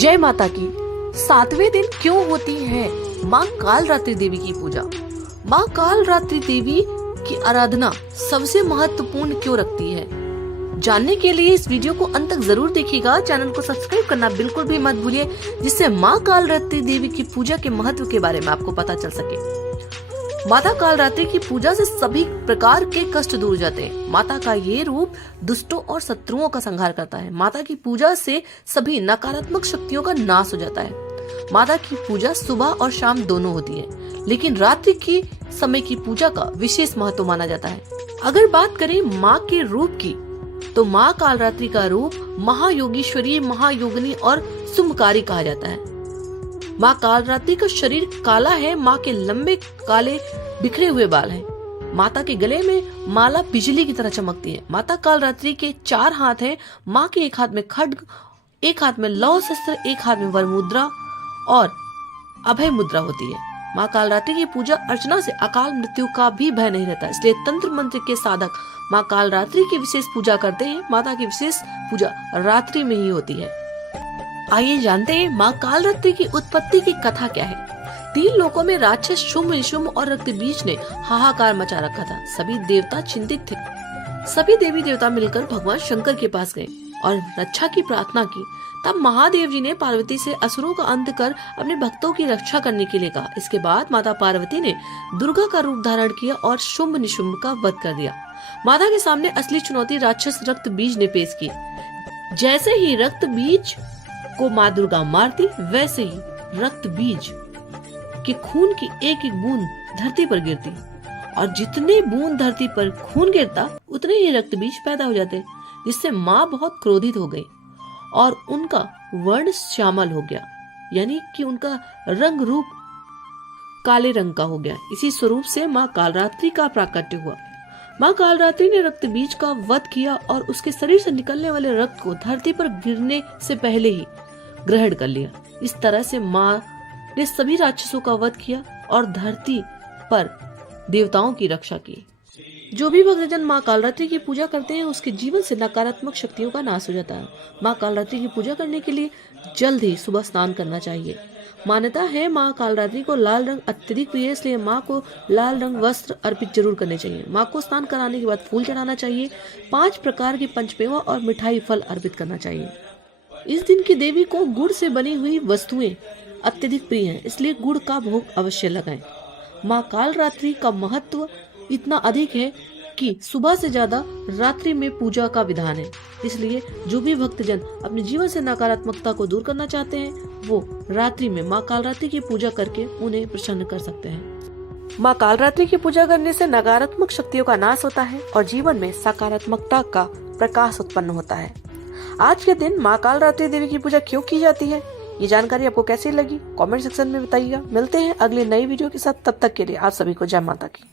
जय माता की। 7वें दिन क्यों होती है माँ कालरात्रि देवी की पूजा? माँ कालरात्रि देवी की आराधना सबसे महत्वपूर्ण क्यों रखती है? जानने के लिए इस वीडियो को अंत तक जरूर देखिएगा। चैनल को सब्सक्राइब करना बिल्कुल भी मत भूलिए, जिससे माँ कालरात्रि देवी की पूजा के महत्व के बारे में आपको पता चल सके। माता कालरात्रि की पूजा से सभी प्रकार के कष्ट दूर जाते हैं। माता का ये रूप दुष्टों और शत्रुओं का संहार करता है। माता की पूजा से सभी नकारात्मक शक्तियों का नाश हो जाता है। माता की पूजा सुबह और शाम दोनों होती है, लेकिन रात्रि के समय की पूजा का विशेष महत्व माना जाता है। अगर बात करें माँ के रूप की, तो माँ कालरात्रि का रूप महायोगीश्वरी, महायोगिनी और शुभकारी कहा जाता है। माँ कालरात्रि का शरीर काला है। माँ के लंबे काले बिखरे हुए बाल हैं। माता के गले में माला बिजली की तरह चमकती है। माता कालरात्रि के 4 हाथ हैं। माँ के एक हाथ में खड्ग, एक हाथ में लौह शस्त्र, एक हाथ में वर मुद्रा और अभय मुद्रा होती है। माँ कालरात्रि की पूजा अर्चना से अकाल मृत्यु का भी भय नहीं रहता, इसलिए तंत्र मंत्र के साधक माँ कालरात्रि की विशेष पूजा करते हैं। माता की विशेष पूजा रात्रि में ही होती है। आइए जानते हैं माँ कालरात्रि की उत्पत्ति की कथा क्या है। 3 लोकों में राक्षस शुंभ, निशुंभ और रक्तबीज ने हाहाकार मचा रखा था। सभी देवता चिंतित थे। सभी देवी देवता मिलकर भगवान शंकर के पास गए और रक्षा की प्रार्थना की। तब महादेव जी ने पार्वती से असुरों का अंत कर अपने भक्तों की रक्षा करने के लिए कहा। इसके बाद माता पार्वती ने दुर्गा का रूप धारण किया और शुंभ निशुंभ का वध कर दिया। माता के सामने असली चुनौती राक्षस रक्तबीज ने पेश की। जैसे ही रक्तबीज को माँ दुर्गा मारती, वैसे ही रक्त बीज के खून की एक एक बूंद धरती पर गिरती, और जितने बूंद धरती पर खून गिरता उतने ही रक्त बीज पैदा हो जाते, जिससे माँ बहुत क्रोधित हो गई और उनका वर्ण श्यामल हो गया, यानी कि उनका रंग रूप काले रंग का हो गया। इसी स्वरूप से माँ कालरात्रि का प्राकट्य हुआ। माँ कालरात्रि ने रक्त बीज का वध किया और उसके शरीर से निकलने वाले रक्त को धरती पर गिरने से पहले ही ग्रहण कर लिया। इस तरह से माँ ने सभी राक्षसों का वध किया और धरती पर देवताओं की रक्षा की। जो भी भक्तजन माँ कालरात्रि की पूजा करते हैं, उसके जीवन से नकारात्मक शक्तियों का नाश हो जाता है। माँ कालरात्रि की पूजा करने के लिए जल्द ही सुबह स्नान करना चाहिए। मान्यता है माँ कालरात्रि को लाल रंग अत्यधिक प्रिय है, इसलिए माँ को लाल रंग वस्त्र अर्पित जरूर करने चाहिए। माँ को स्नान कराने के बाद फूल चढ़ाना चाहिए। 5 प्रकार के पंचमेवा और मिठाई फल अर्पित करना चाहिए। इस दिन की देवी को गुड़ से बनी हुई वस्तुएं अत्यधिक प्रिय हैं, इसलिए गुड़ का भोग अवश्य लगाएं। माँ कालरात्रि का महत्व इतना अधिक है कि सुबह से ज्यादा रात्रि में पूजा का विधान है। इसलिए जो भी भक्तजन अपने जीवन से नकारात्मकता को दूर करना चाहते हैं, वो रात्रि में माँ कालरात्रि की पूजा करके उन्हें प्रसन्न कर सकते हैं। माँ कालरात्रि की पूजा करने से नकारात्मक शक्तियों का नाश होता है और जीवन में सकारात्मकता का प्रकाश उत्पन्न होता है। आज के दिन माँ कालरात्रि देवी की पूजा क्यों की जाती है, ये जानकारी आपको कैसी लगी कमेंट सेक्शन में बताइएगा। मिलते हैं अगले नई वीडियो के साथ, तब तक के लिए आप सभी को जय माता की।